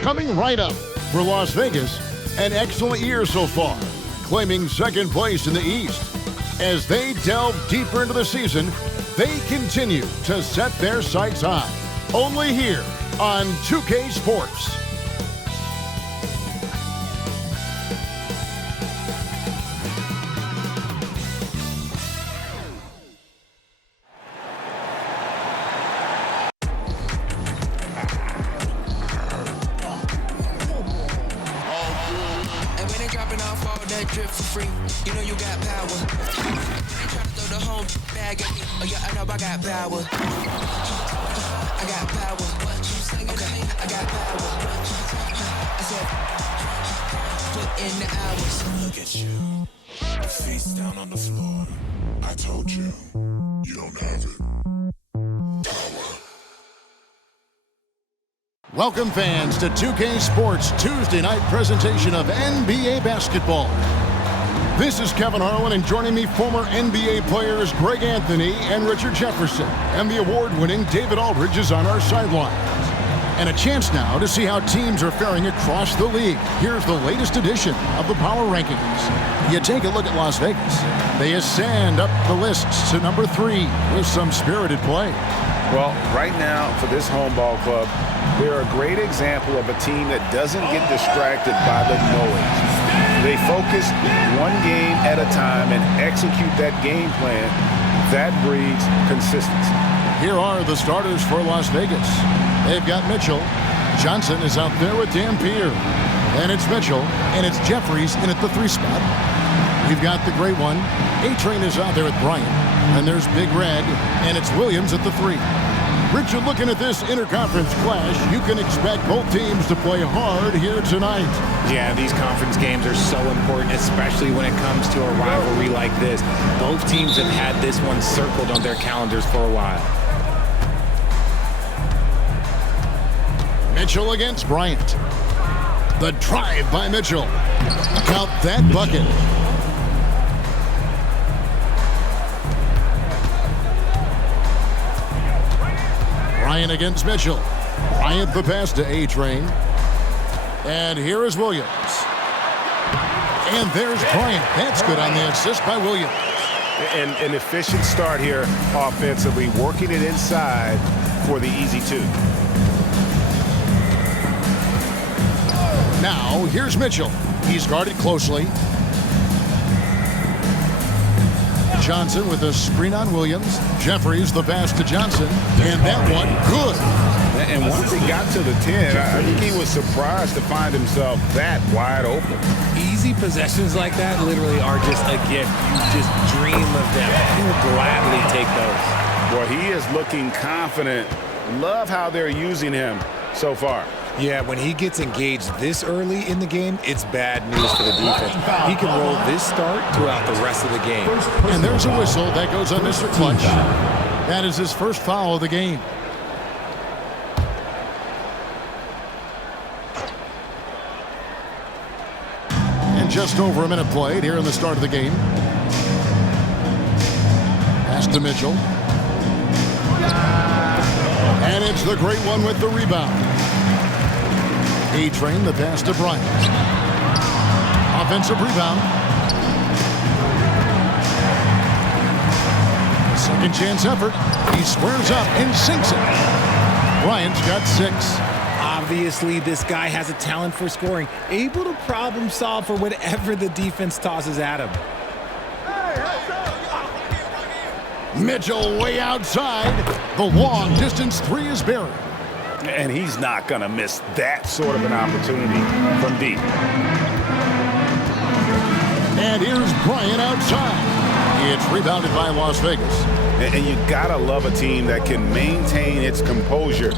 coming right up. For Las Vegas, an excellent year so far, claiming second place in the East. As they delve deeper into the season, they continue to set their sights high. Only here on 2K Sports. Drip for free, you know you got power. They try to throw the whole bag at me. Oh yeah, I know I got power. I got power. Okay, I got power. I said, put in the hours. Look at you, face down on the floor. I told you, you don't have it. Power. Welcome fans to 2K Sports Tuesday night presentation of NBA basketball. This is Kevin Harlan, and joining me former NBA players Greg Anthony and Richard Jefferson, and the award-winning David Aldridge is on our sidelines. And a chance now to see how teams are faring across the league. Here's the latest edition of the Power Rankings. You take a look at Las Vegas. They ascend up the lists to number 3 with some spirited play. Well, right now, for this home ball club, they're a great example of a team that doesn't get distracted by the noise. They focus one game at a time and execute that game plan. That breeds consistency. Here are the starters for Las Vegas. They've got Mitchell. Johnson is out there with Dampier. And it's Mitchell, and it's Jeffries in at the 3 spot. We've got the great one. A-Train is out there with Bryant. And there's Big Red, and it's Williams at the 3. Richard, looking at this interconference clash, you can expect both teams to play hard here tonight. Yeah, these conference games are so important, especially when it comes to a rivalry like this. Both teams have had this one circled on their calendars for a while. Mitchell against Bryant. The drive by Mitchell. Count that bucket. Bryant against Mitchell. Bryant the pass to A-Train. And here is Williams. And there's Bryant. That's good on the assist by Williams. An efficient start here offensively, working it inside for the easy 2. Now, here's Mitchell. He's guarded closely. Johnson with a screen on Williams. Jeffries the pass to Johnson. And that one, good. And once he got to the 10, I think he was surprised to find himself that wide open. Easy possessions like that literally are just a gift. You just dream of them. You will gladly take those. Well, he is looking confident. Love how they're using him so far. Yeah, when he gets engaged this early in the game, it's bad news for the defense. He can roll this start throughout the rest of the game. And there's a whistle that goes on Mr. Clutch. That is his first foul of the game. And just over a minute played here in the start of the game. Pass to Mitchell. And it's the great one with the rebound. A-Train the pass to Bryant. Offensive rebound. Second chance effort. He squares up and sinks it. Bryant's got 6. Obviously, this guy has a talent for scoring, able to problem solve for whatever the defense tosses at him. Mitchell way outside. The long distance 3 is buried. And he's not going to miss that sort of an opportunity from deep. And here's Bryant outside. It's rebounded by Las Vegas. And you got to love a team that can maintain its composure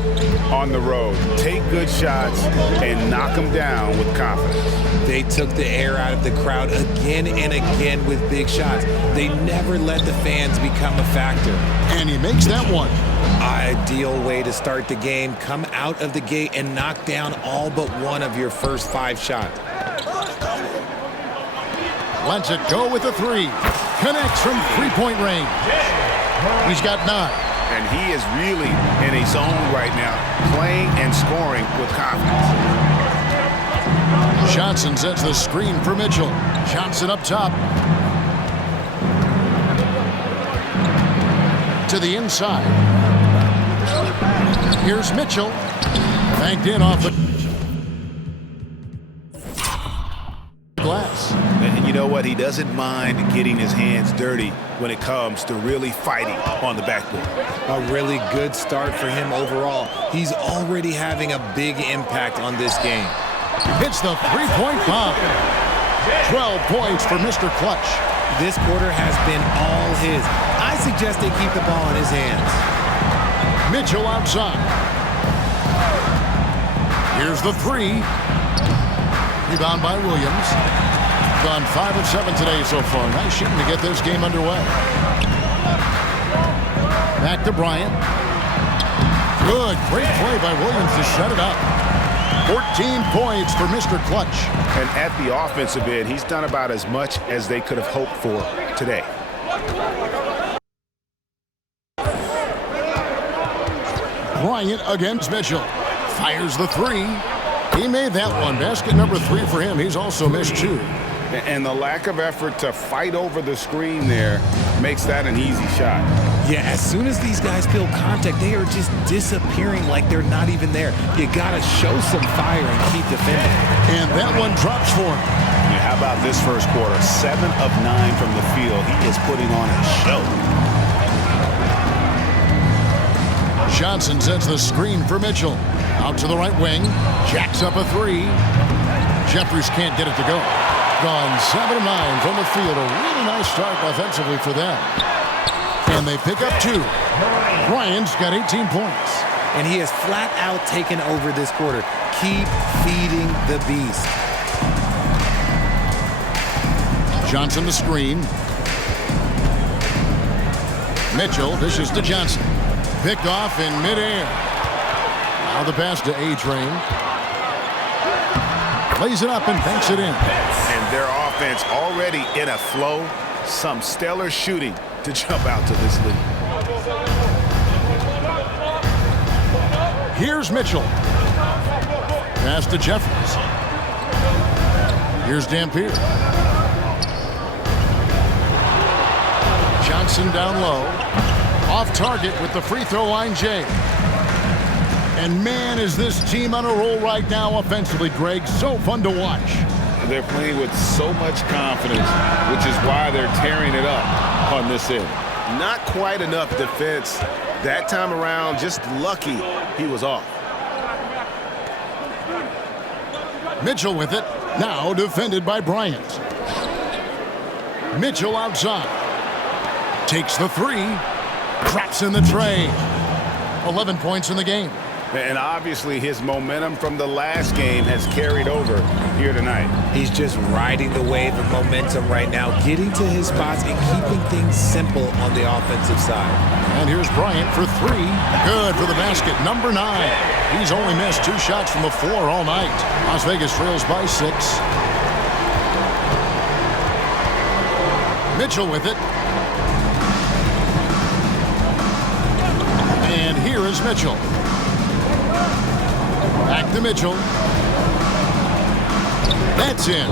on the road. Take good shots and knock them down with confidence. They took the air out of the crowd again and again with big shots. They never let the fans become a factor. And he makes that one. Ideal way to start the game. Come out of the gate and knock down all but one of your first 5 shots. Lets it go with a 3. Connects from 3-point range. He's got 9. And he is really in a zone right now, playing and scoring with confidence. Johnson sets the screen for Mitchell. Johnson up top. To the inside. Here's Mitchell. Banked in off the glass. And you know what? He doesn't mind getting his hands dirty when it comes to really fighting on the backboard. A really good start for him overall. He's already having a big impact on this game. Hits the three-point bomb. 12 points for Mr. Clutch. This quarter has been all his. I suggest they keep the ball in his hands. Mitchell outside. Here's the three. Rebound by Williams. Gone 5 of 7 today so far. Nice shooting to get this game underway. Back to Bryant. Good. Great play by Williams to shut it up. 14 points for Mr. Clutch. And at the offensive end, he's done about as much as they could have hoped for today. Bryant against Mitchell. Fires the three. He made that one. Basket number 3 for him. He's also missed 2. And the lack of effort to fight over the screen there makes that an easy shot. Yeah, as soon as these guys feel contact, they are just disappearing like they're not even there. You got to show some fire and keep defending. And that one drops for him. Yeah, how about this first quarter? 7 of 9 from the field. He is putting on a show. Johnson sets the screen for Mitchell. Out to the right wing. Jacks up a 3. Jeffries can't get it to go. Gone 7 of 9 from the field. A really nice start offensively for them. And they pick up 2. Bryant's got 18 points. And he has flat out taken over this quarter. Keep feeding the beast. Johnson the screen. Mitchell dishes to Johnson. Picked off in midair. Now the pass to A-Train. Plays it up and banks it in. And their offense already in a flow. Some stellar shooting to jump out to this lead. Here's Mitchell. Pass to Jeffries. Here's Dampier. Johnson down low. Off target with the free throw line, Jay. And man, is this team on a roll right now offensively, Greg. So fun to watch. They're playing with so much confidence, which is why they're tearing it up on this end. Not quite enough defense that time around. Just lucky he was off. Mitchell with it. Now defended by Bryant. Mitchell outside. Takes the 3. Traps in the tray. 11 points in the game. And obviously his momentum from the last game has carried over here tonight. He's just riding the wave of momentum right now, getting to his spots and keeping things simple on the offensive side. And here's Bryant for 3. Good for the basket, number 9. He's only missed 2 shots from the floor all night. Las Vegas trails by 6. Mitchell with it. And here is Mitchell. Back to Mitchell. That's in.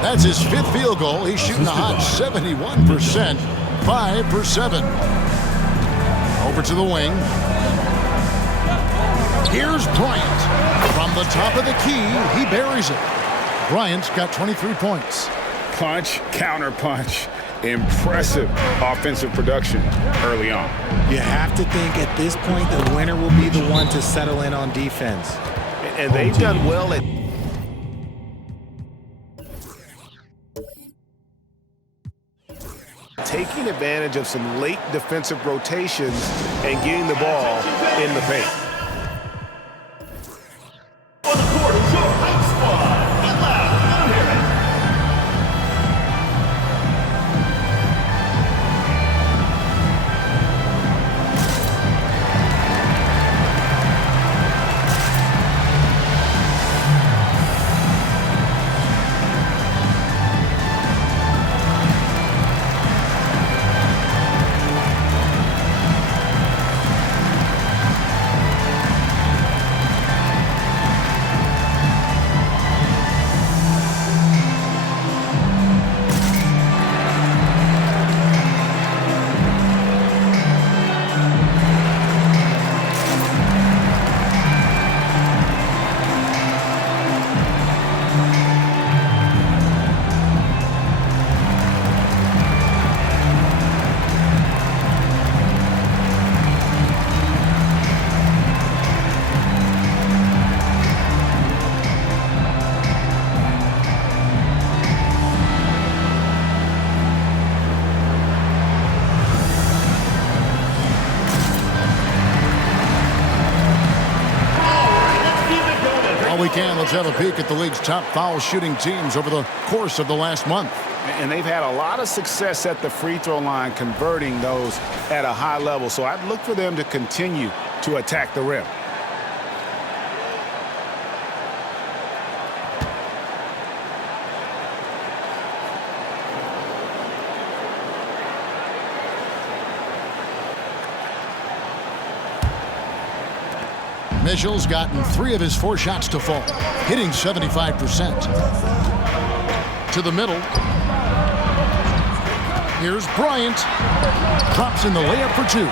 That's his 5th field goal. He's shooting a hot 71%. 5 for 7. Over to the wing. Here's Bryant. From the top of the key, he buries it. Bryant's got 23 points. Punch, counter punch. Impressive offensive production early on. You have to think at this point the winner will be the one to settle in on defense. And they've done well at taking advantage of some late defensive rotations and getting the ball in the paint. On the court is your house squad. Get loud, let 'em hear it. we can, let's have a peek at the league's top foul shooting teams over the course of the last month. And they've had a lot of success at the free throw line, converting those at a high level. So I'd look for them to continue to attack the rim. Mitchell's gotten 3 of his 4 shots to fall, hitting 75%. To the middle. Here's Bryant. Drops in the layup for 2.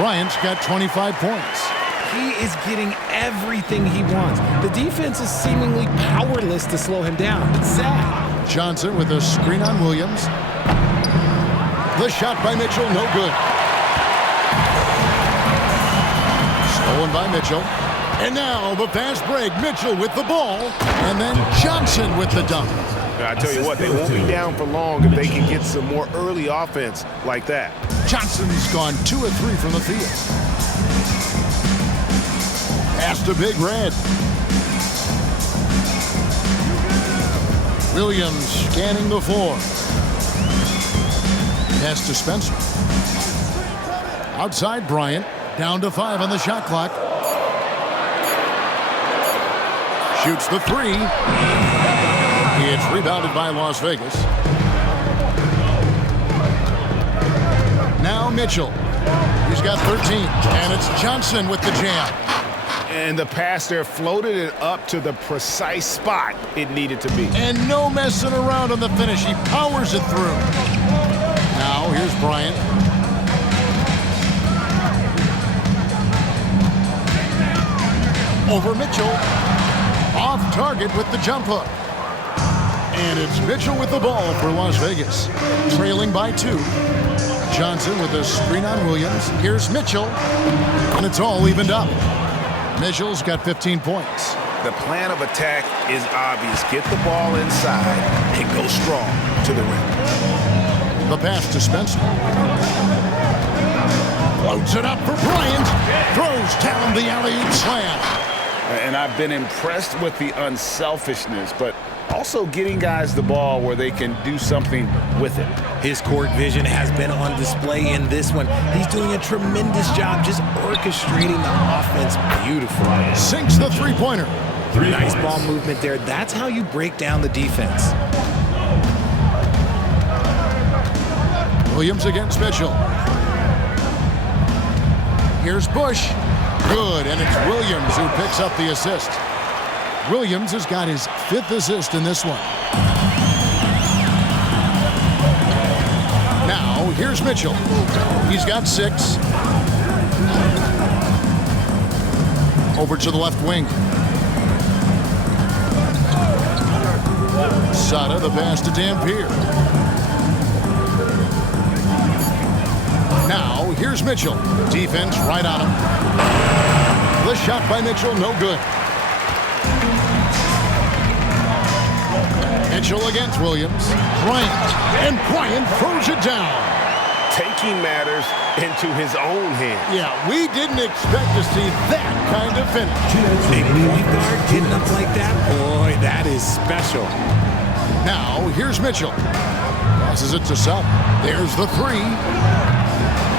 Bryant's got 25 points. He is getting everything he wants. The defense is seemingly powerless to slow him down. It's sad. Johnson with a screen on Williams. The shot by Mitchell, no good. Stolen by Mitchell. And now the fast break. Mitchell with the ball. And then Johnson with the dunk. I tell you what, they won't be down for long if they can get some more early offense like that. Johnson's gone 2 of 3 from the field. Pass to Big Red. Williams scanning the floor. Pass to Spencer. Outside Bryant. Down to 5 on the shot clock. Shoots the 3. It's rebounded by Las Vegas. Now Mitchell. He's got 13. And it's Johnson with the jam. And the pass there floated it up to the precise spot it needed to be. And no messing around on the finish. He powers it through. Now here's Bryant. Over Mitchell. Off target with the jump hook. And it's Mitchell with the ball for Las Vegas. Trailing by 2. Johnson with a screen on Williams. Here's Mitchell. And it's all evened up. Mitchell's got 15 points. The plan of attack is obvious. Get the ball inside and go strong to the rim. The pass to Spencer. Floats it up for Bryant. Throws down the alley-oop slam. And I've been impressed with the unselfishness, but also getting guys the ball where they can do something with it. His court vision has been on display in this one. He's doing a tremendous job just orchestrating the offense beautifully. Sinks the three-pointer. Nice ball movement there. That's how you break down the defense. Williams against Mitchell. Here's Bush. Good, and it's Williams who picks up the assist. Williams has got his 5th assist in this one. Now, here's Mitchell. He's got 6. Over to the left wing. Sada, the pass to Dampier. Now, here's Mitchell. Defense right on him. The shot by Mitchell, no good. Mitchell against Williams. Bryant. And Bryant throws it down. Taking matters into his own hands. Yeah, we didn't expect to see that kind of finish. Big point guard getting up like that. Boy, that is special. Now, here's Mitchell. Passes it to Sutton. There's the 3.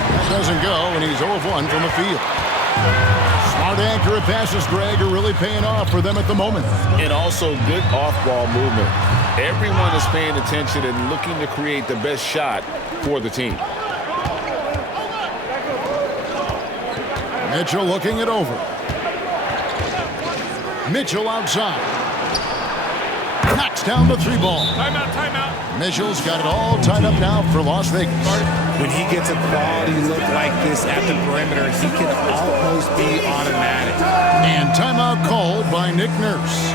That doesn't go, and he's 0 of 1 from the field. Smart, accurate passes, Greg, are really paying off for them at the moment. And also good off-ball movement. Everyone is paying attention and looking to create the best shot for the team. Mitchell looking it over. Mitchell outside. Knocks down the 3 ball. Timeout. Mitchell's got it all tied up now for Las Vegas. When he gets a quality look like this at the perimeter, he can almost be automatic. And timeout called by Nick Nurse.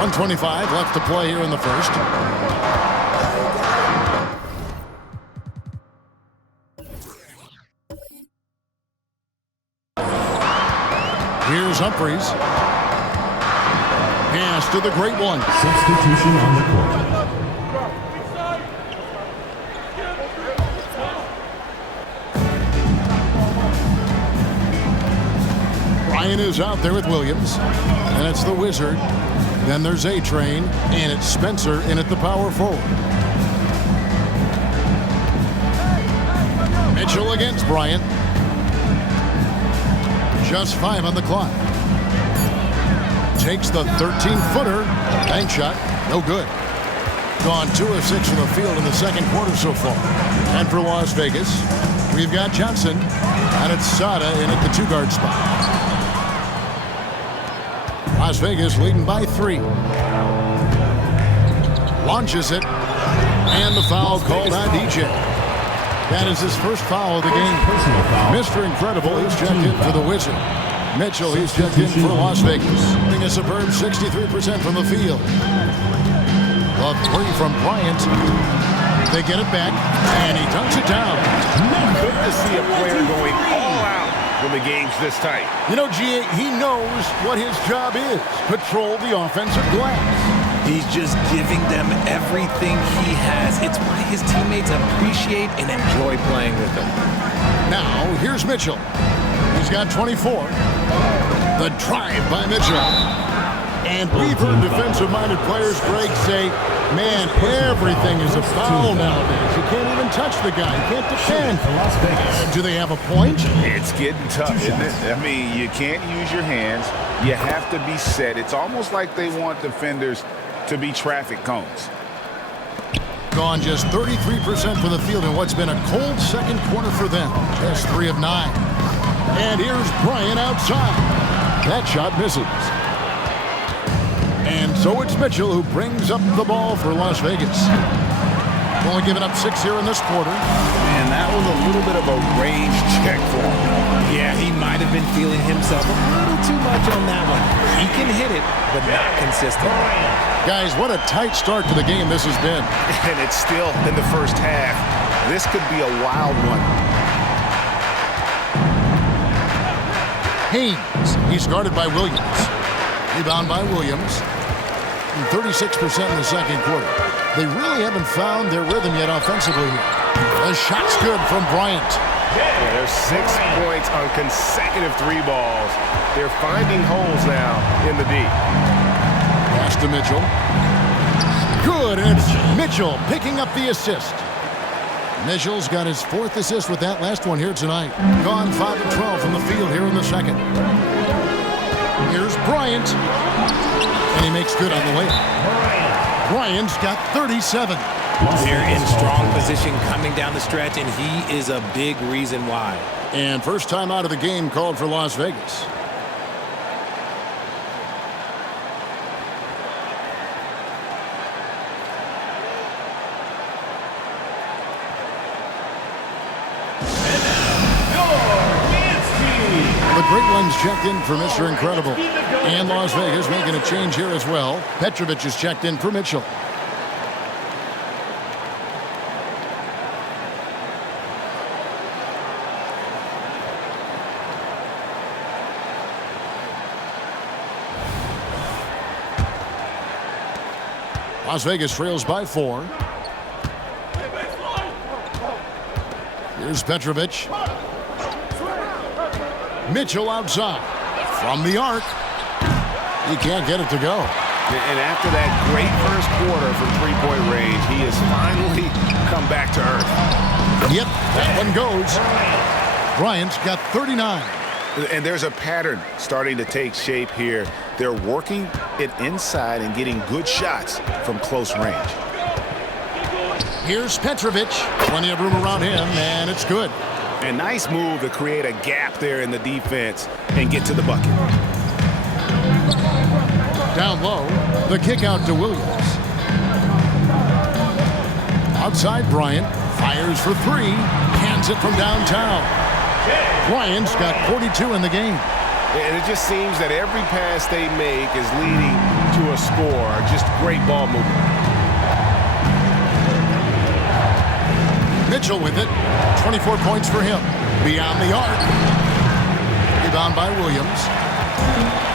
1:25 left to play here in the first. Here's Humphries. Pass to the great one. Substitution on the court. Bryant is out there with Williams. And it's the Wizard. Then there's A-Train. And it's Spencer in at the power forward. Mitchell against Bryant. Just 5 on the clock. Takes the 13-footer. Bank shot. No good. Gone 2 of 6 from the field in the second quarter so far. And for Las Vegas, we've got Johnson. And it's Sada in at the 2-guard spot. Las Vegas leading by 3. Launches it. And the foul called on DJ. That is his first foul of the game. Mr. Incredible, he's checked in for the Wizard. Mitchell, he's checked in for Las Vegas. Hitting a superb 63% from the field. The 3 from Bryant. They get it back, and he dunks it down. Good to see a player going all out when the game's this tight. You know, G.A., he knows what his job is. Patrol the offensive glass. He's just giving them everything he has. It's why his teammates appreciate and enjoy playing with him. Now, here's Mitchell. He's got 24. The drive by Mitchell. And we've heard defensive-minded players, Greg, say, man, everything is a foul nowadays. You can't even touch the guy. You can't defend. Do they have a point? It's getting tough, isn't it? I mean, you can't use your hands. You have to be set. It's almost like they want defenders to be traffic cones. Gone just 33% from the field in what's been a cold second quarter for them. Just 3 of 9. And here's Bryant outside. That shot misses. And so it's Mitchell who brings up the ball for Las Vegas. Only giving up 6 here in this quarter. And that was a little bit of a range check for him. Yeah, he might have been feeling himself a little too much on that one. He can hit it, but not consistent. Guys, what a tight start to the game this has been. And it's still in the first half. This could be a wild one. Haynes, he's guarded by Williams. Rebound by Williams. And 36% in the second quarter. They really haven't found their rhythm yet offensively here. The shot's good from Bryant. Yeah, there's 6 points on consecutive 3 balls. They're finding holes now in the D. Pass to Mitchell. Good, and it's Mitchell picking up the assist. Mitchell's got his 4th assist with that last one here tonight. Gone 5 of 12 from the field here in the second. Here's Bryant. And he makes good on the layup. Bryant's got 37. They're in strong position coming down the stretch, and he is a big reason why. And first time out of the game called for Las Vegas. The Great Ones checked in for Mr. Incredible. And Las Vegas making a change here as well. Petrovic is checked in for Mitchell. Las Vegas trails by 4. Here's Petrovic. Mitchell outside. From the arc. He can't get it to go. And after that great first quarter from 3-point range, he has finally come back to earth. Yep, that one goes. Bryant's got 39. And there's a pattern starting to take shape here. They're working it inside and getting good shots from close range. Here's Petrovic. Plenty of room around him, and it's good. A nice move to create a gap there in the defense and get to the bucket. Down low, the kick out to Williams. Outside Bryant, fires for 3, hands it from downtown. Bryant's got 42 in the game. And it just seems that every pass they make is leading to a score. Just great ball movement. Mitchell with it. 24 points for him. Beyond the arc. Rebound by Williams.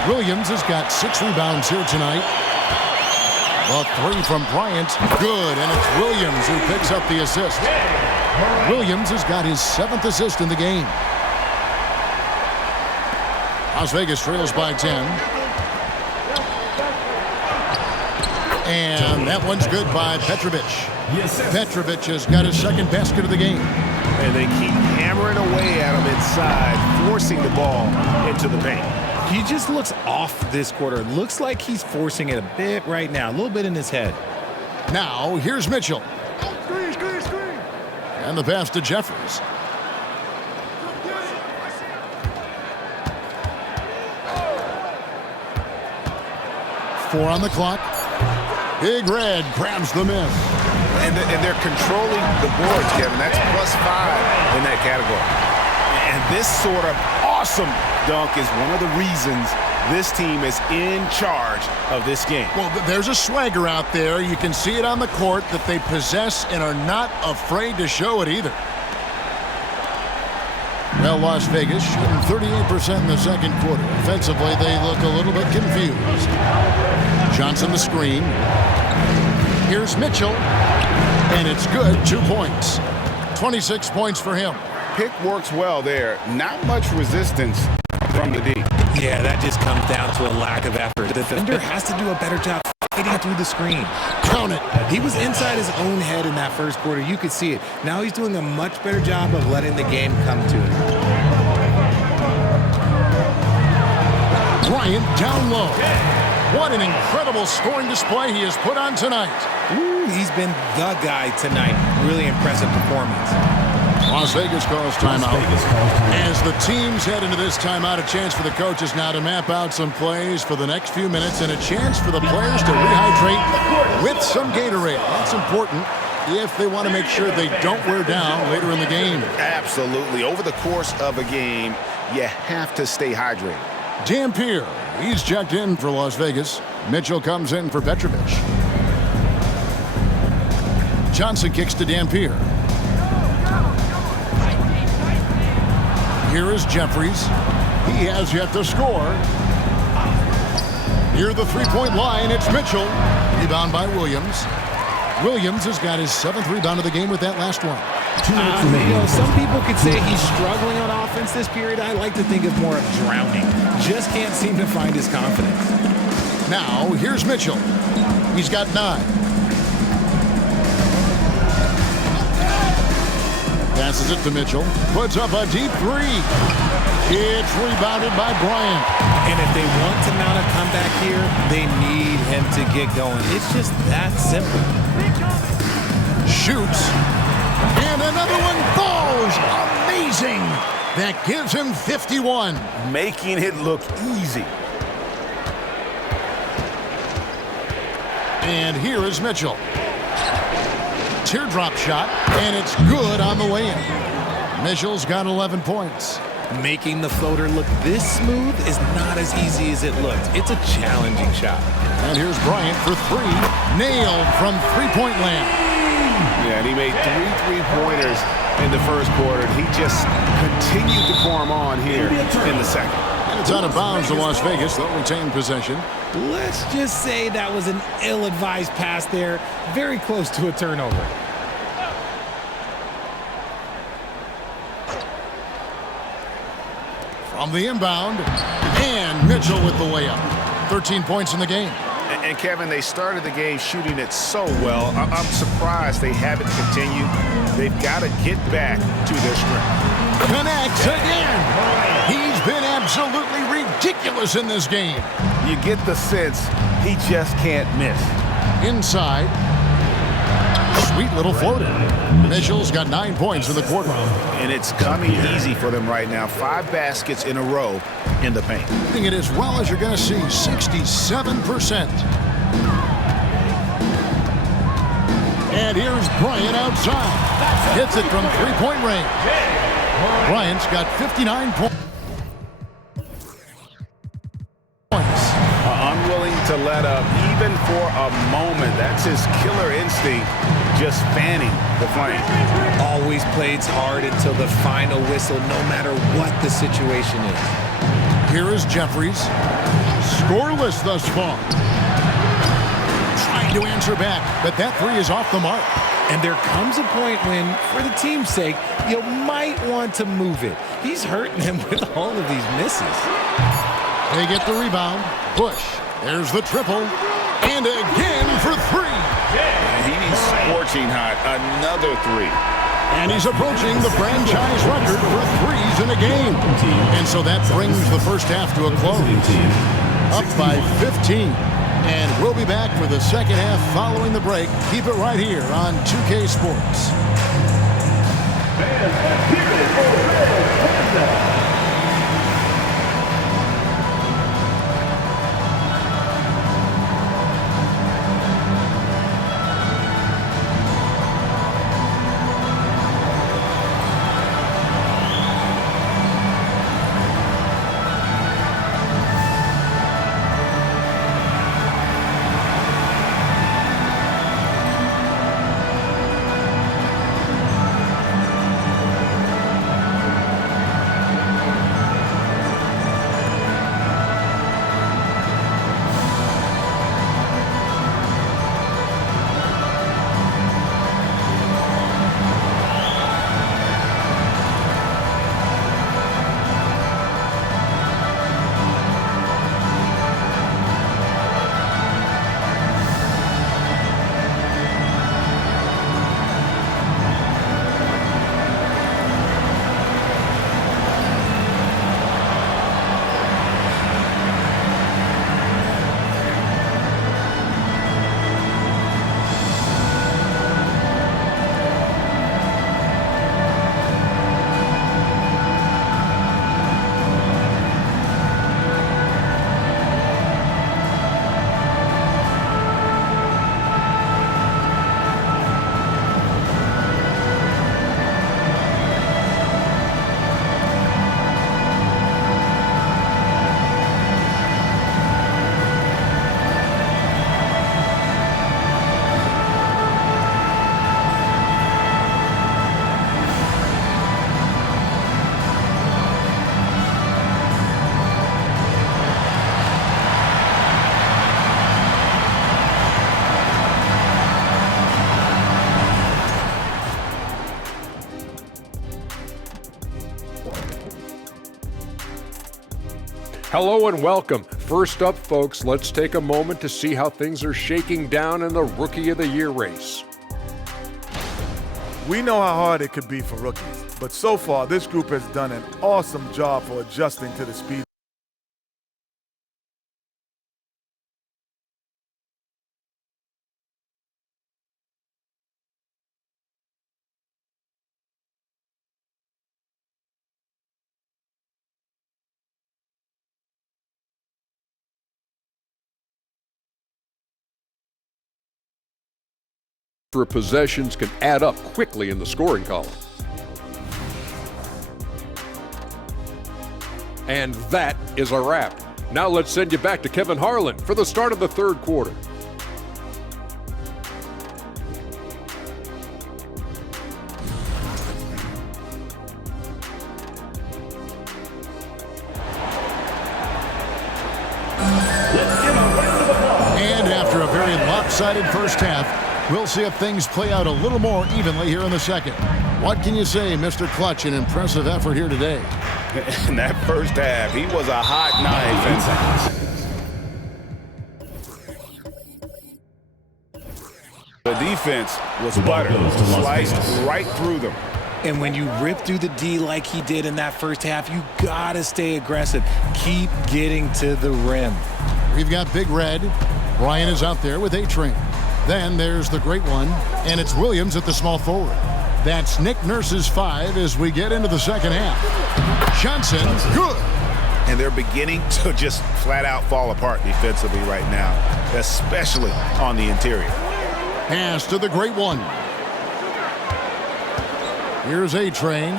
Williams has got 6 rebounds here tonight. The 3 from Bryant. Good, and it's Williams who picks up the assist. Williams has got his 7th assist in the game. Las Vegas trails by 10. And that one's good by Petrovic. Petrovic has got his 2nd basket of the game. And they keep hammering away at him inside, forcing the ball into the paint. He just looks off this quarter. Looks like he's forcing it a bit right now, a little bit in his head. Now, here's Mitchell. And the pass to Jeffries. Four on the clock. Big Red grabs the miss. And they're controlling the boards, Kevin. That's +5 in that category. And this sort of awesome dunk is one of the reasons this team is in charge of this game. Well, there's a swagger out there. You can see it on the court that they possess and are not afraid to show it either. Well, Las Vegas shooting 38% in the second quarter. Offensively, they look a little bit confused. Johnson the screen. Here's Mitchell. And it's good, 2 points. 26 points for him. Pick works well there. Not much resistance from the D. Yeah, that just comes down to a lack of effort. The defender has to do a better job fighting through the screen. Count it. He was inside his own head in that first quarter. You could see it. Now he's doing a much better job of letting the game come to him. Bryant down low. What an incredible scoring display he has put on tonight. Ooh, he's been the guy tonight. Really impressive performance. Las Vegas calls timeout. As the teams head into this timeout, a chance for the coaches now to map out some plays for the next few minutes and a chance for the players to rehydrate with some Gatorade. That's important if they want to make sure they don't wear down later in the game. Absolutely. Over the course of a game, you have to stay hydrated. Dampier, he's checked in for Las Vegas. Mitchell comes in for Petrovic. Johnson kicks to Dampier. Here is Jeffries. He has yet to score. Near the three-point line, it's Mitchell. Rebound by Williams. Williams has got his 7th rebound of the game with that last one. 2 minutes remaining. You know, some people could say he's struggling on offense this period. I like to think of more of drowning. Just can't seem to find his confidence. Now, here's Mitchell. He's got 9. Passes it to Mitchell. Puts up a deep 3. It's rebounded by Bryant. And if they want to mount a comeback here, they need him to get going. It's just that simple. Shoots. And another one falls. Amazing. That gives him 51. Making it look easy. And here is Mitchell. Teardrop shot, and it's good on the way in. Mitchell's got 11 points. Making the floater look this smooth is not as easy as it looked. It's a challenging shot. And here's Bryant for 3. Nailed from three-point land. Yeah, and he made 3 3-pointers in the first quarter. He just continued to pour them on here in the second. And it's out of bounds to Las Vegas. They'll retain possession. Let's just say that was an ill-advised pass there. Very close to a turnover. From the inbound, and Mitchell with the layup. 13 points in the game. And Kevin, they started the game shooting it so well. I'm surprised they haven't continued. They've got to get back to their strength. Connects again. He's been absolutely ridiculous in this game. You get the sense he just can't miss. Inside. Sweet little floater. Mitchell's got 9 points in the quarter. And it's coming easy for them right now. 5 baskets in a row in the paint. Hitting it as well as you're going to see, 67%. And here's Bryant outside. Hits it from three-point range. Bryant's got 59 points. a moment. That's his killer instinct, just fanning the flame. Always plays hard until the final whistle, no matter what the situation is. Here is Jeffries. Scoreless thus far. Trying to answer back, but that three is off the mark. And there comes a point when, for the team's sake, you might want to move it. He's hurting them with all of these misses. They get the rebound. Bush. There's the triple. And again for three. He's scorching hot. Another three. And he's approaching the franchise record for threes in a game. And so that brings the first half to a close. Up by 15. And we'll be back for the second half following the break. Keep it right here on 2K Sports. Hello and welcome. First up, folks, let's take a moment to see how things are shaking down in the Rookie of the Year race. We know how hard it could be for rookies, but so far this group has done an awesome job for adjusting to the speed. For possessions can add up quickly in the scoring column. And that is a wrap. Now let's send you back to Kevin Harlan for the start of the third quarter. And after a very lopsided first half, we'll see if things play out a little more evenly here in the second. What can you say, Mr. Clutch? An impressive effort here today. In that first half, he was a hot knife. The defense was butter, sliced right through them. And when you rip through the D like he did in that first half, you gotta stay aggressive. Keep getting to the rim. We've got Big Red. Bryant is out there with A-Train. Then there's the great one, and it's Williams at the small forward. That's Nick Nurse's 5 as we get into the second half. Johnson, good. And they're beginning to just flat out fall apart defensively right now, especially on the interior. Pass to the great one. Here's A-Train.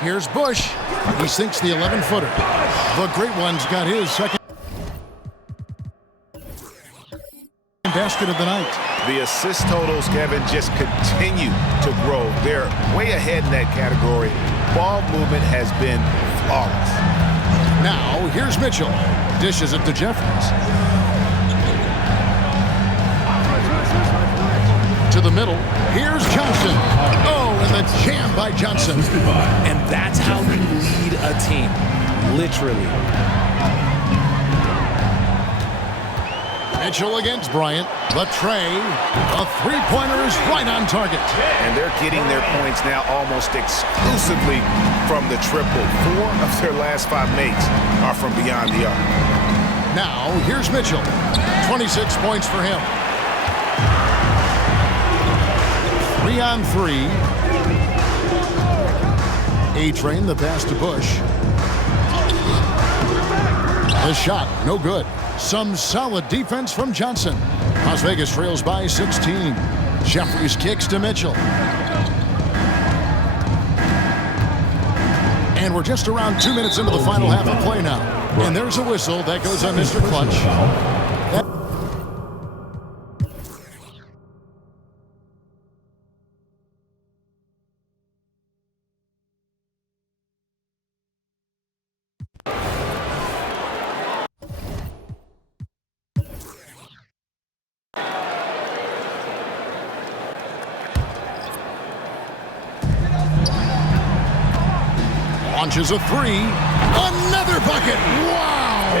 Here's Bush. He sinks the 11-footer. The great one's got his second. basket of the night. The assist totals, Kevin, just continue to grow. They're way ahead in that category. Ball movement has been flawless. Now, here's Mitchell. Dishes it to Jeffries. To the middle. Here's Johnson. Oh, and the jam by Johnson. And that's how you lead a team, literally. Mitchell against Bryant. The tray. A three-pointer is right on target. And they're getting their points now almost exclusively from the triple. 4 of their last 5 makes are from beyond the arc. Now, here's Mitchell. 26 points for him. 3 on 3. A-Train, the pass to Bush. The shot, no good. Some solid defense from Johnson. Las Vegas trails by 16. Jeffries kicks to Mitchell. And we're just around 2 minutes into the final half of play now. And there's a whistle that goes on Mr. Clutch. Launches a 3. Another bucket. Wow!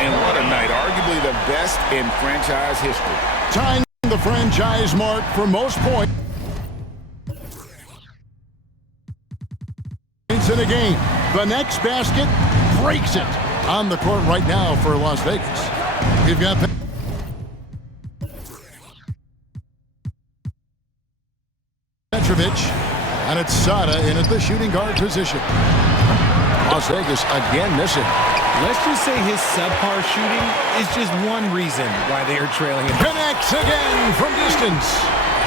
And what a night. Arguably the best in franchise history. Tying the franchise mark for most points in a game. The next basket breaks it. On the court right now for Las Vegas. We've got Petrovic. And it's Sada in at the shooting guard position. Las Vegas again missing. Let's just say his subpar shooting is just one reason why they are trailing him. Connects again from distance.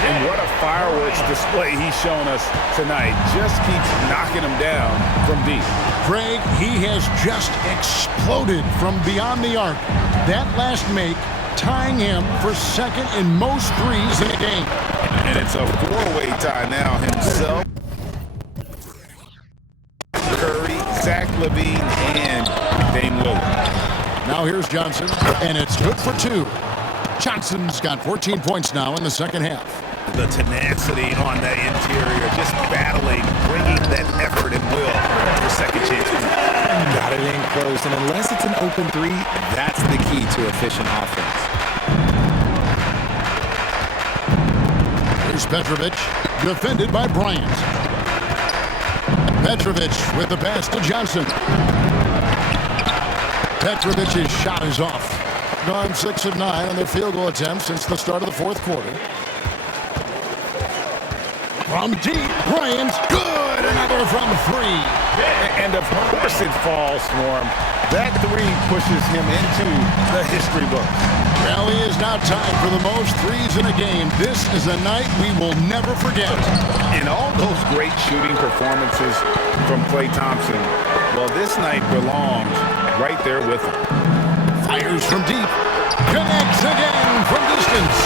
And what a fireworks display he's shown us tonight. Just keeps knocking them down from deep. Craig, he has just exploded from beyond the arc. That last make tying him for second in most threes in the game. And it's a 4-way tie now. Himself, Curry, Zach LaVine, and Dame Lillard. Now here's Johnson, and it's good for 2. Johnson's got 14 points now in the second half. The tenacity on the interior, just battling, bringing that effort and will for second chance. Got it in close, and unless it's an open 3, that's the key to efficient offense. Here's Petrovic, defended by Bryant. Petrovic with the pass to Johnson. Petrovic's shot is off. Gone 6 of 9 on their field goal attempts since the start of the fourth quarter. From deep, Bryant, good! Another from 3. And of course it falls for him. That 3 pushes him into the history book. Well, he is now tied for the most threes in a game. This is a night we will never forget. And all those great shooting performances from Klay Thompson, well, this night belongs right there with him. Fires from deep. Connects again from distance.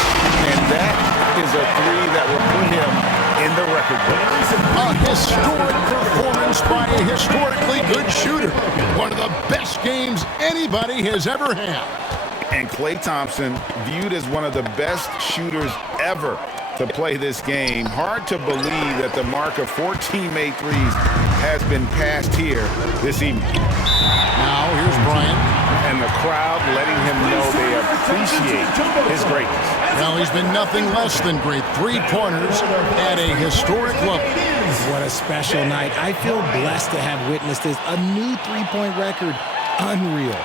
And that is a 3 that will put him in the record book. A historic performance by a historically good shooter. One of the best games anybody has ever had. And Klay Thompson, viewed as one of the best shooters ever to play this game. Hard to believe that the mark of 14 made threes has been passed here this evening. Now here's Bryant. And the crowd letting him know they appreciate his greatness. Well, he's been nothing less than great. 3-pointers at a historic level. What a special night. I feel blessed to have witnessed this. A new 3-point record. Unreal.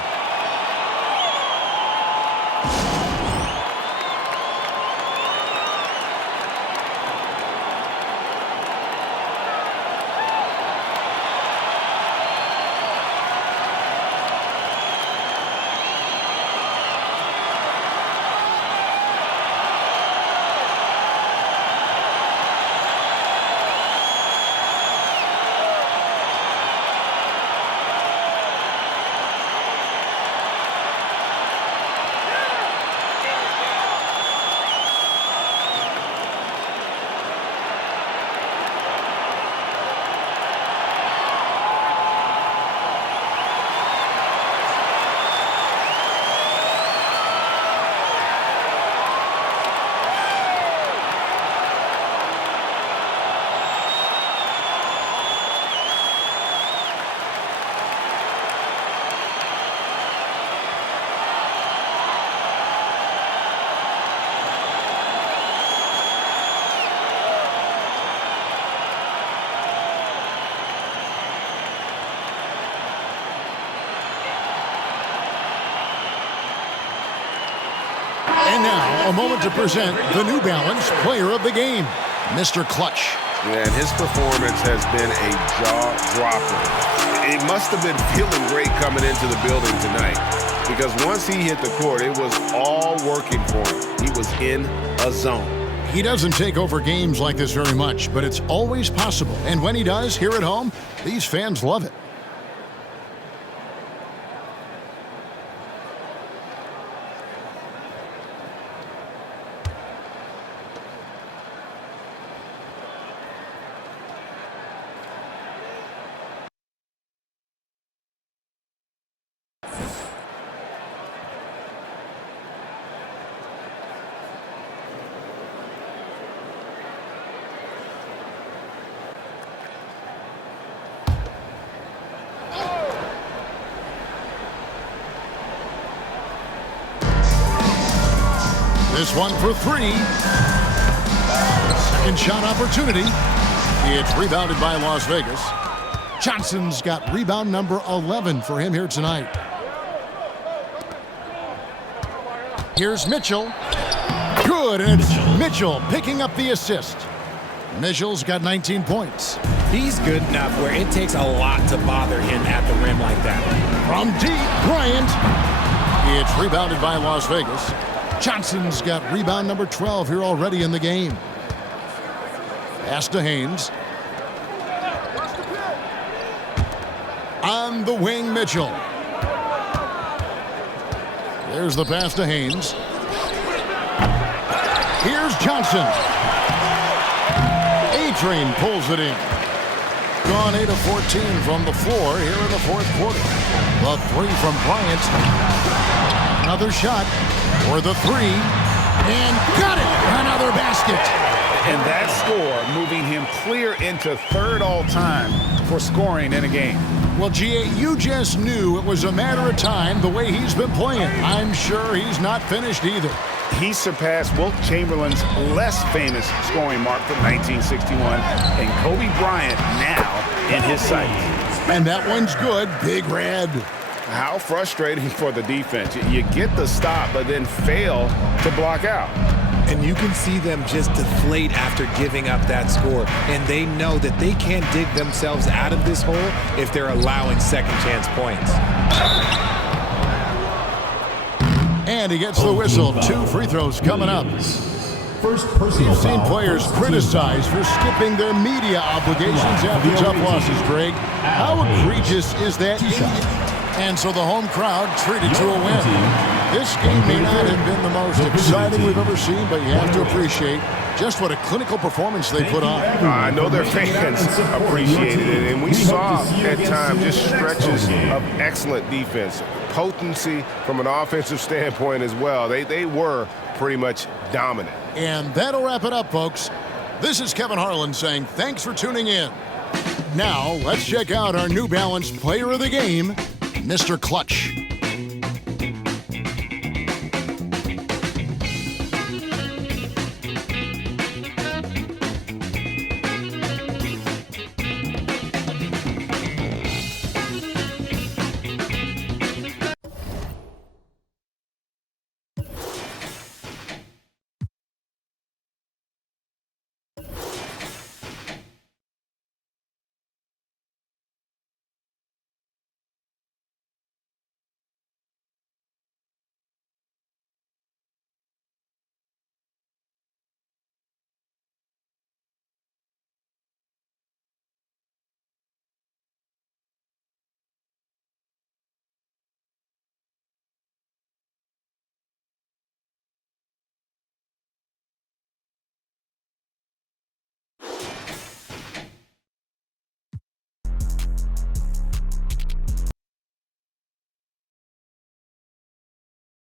And now, a moment to present the New Balance Player of the Game, Mr. Clutch. And his performance has been a jaw-dropper. It must have been feeling great coming into the building tonight, because once he hit the court, it was all working for him. He was in a zone. He doesn't take over games like this very much, but it's always possible. And when he does, here at home, these fans love it. This one for three. Second shot opportunity. It's rebounded by Las Vegas. Johnson's got rebound number 11 for him here tonight. Here's Mitchell. Good, and it's Mitchell picking up the assist. Mitchell's got 19 points. He's good enough where it takes a lot to bother him at the rim like that. From deep, Bryant. It's rebounded by Las Vegas. Johnson's got rebound number 12 here already in the game. Pass to Haynes. On the wing, Mitchell. There's the pass to Haynes. Here's Johnson. A-Train pulls it in. Gone 8 of 14 from the floor here in the fourth quarter. The three from Bryant. Another shot for the three. And got it! Another basket. And that score moving him clear into third all-time for scoring in a game. Well, G.A., you just knew it was a matter of time the way he's been playing. I'm sure he's not finished either. He surpassed Wilt Chamberlain's less famous scoring mark from 1961, and Kobe Bryant now in his sights. And that one's good. Big red. How frustrating for the defense. You get the stop, but then fail to block out. And you can see them just deflate after giving up that score. And they know that they can't dig themselves out of this hole if they're allowing second chance points. And he gets the whistle. 2 free throws coming up. First personal We've seen foul. players criticized for skipping their media obligations after tough losses, Greg. How egregious is that? And so the home crowd treated to a win. This game may not have been the most exciting we've ever seen, but you have to appreciate just what a clinical performance they put on. I know their fans appreciated it, and we saw at times just stretches of excellent defense, potency from an offensive standpoint as well. They were pretty much dominant. And that'll wrap it up, folks. This is Kevin Harlan saying thanks for tuning in. Now, let's check out our New Balance Player of the Game, Mr. Clutch.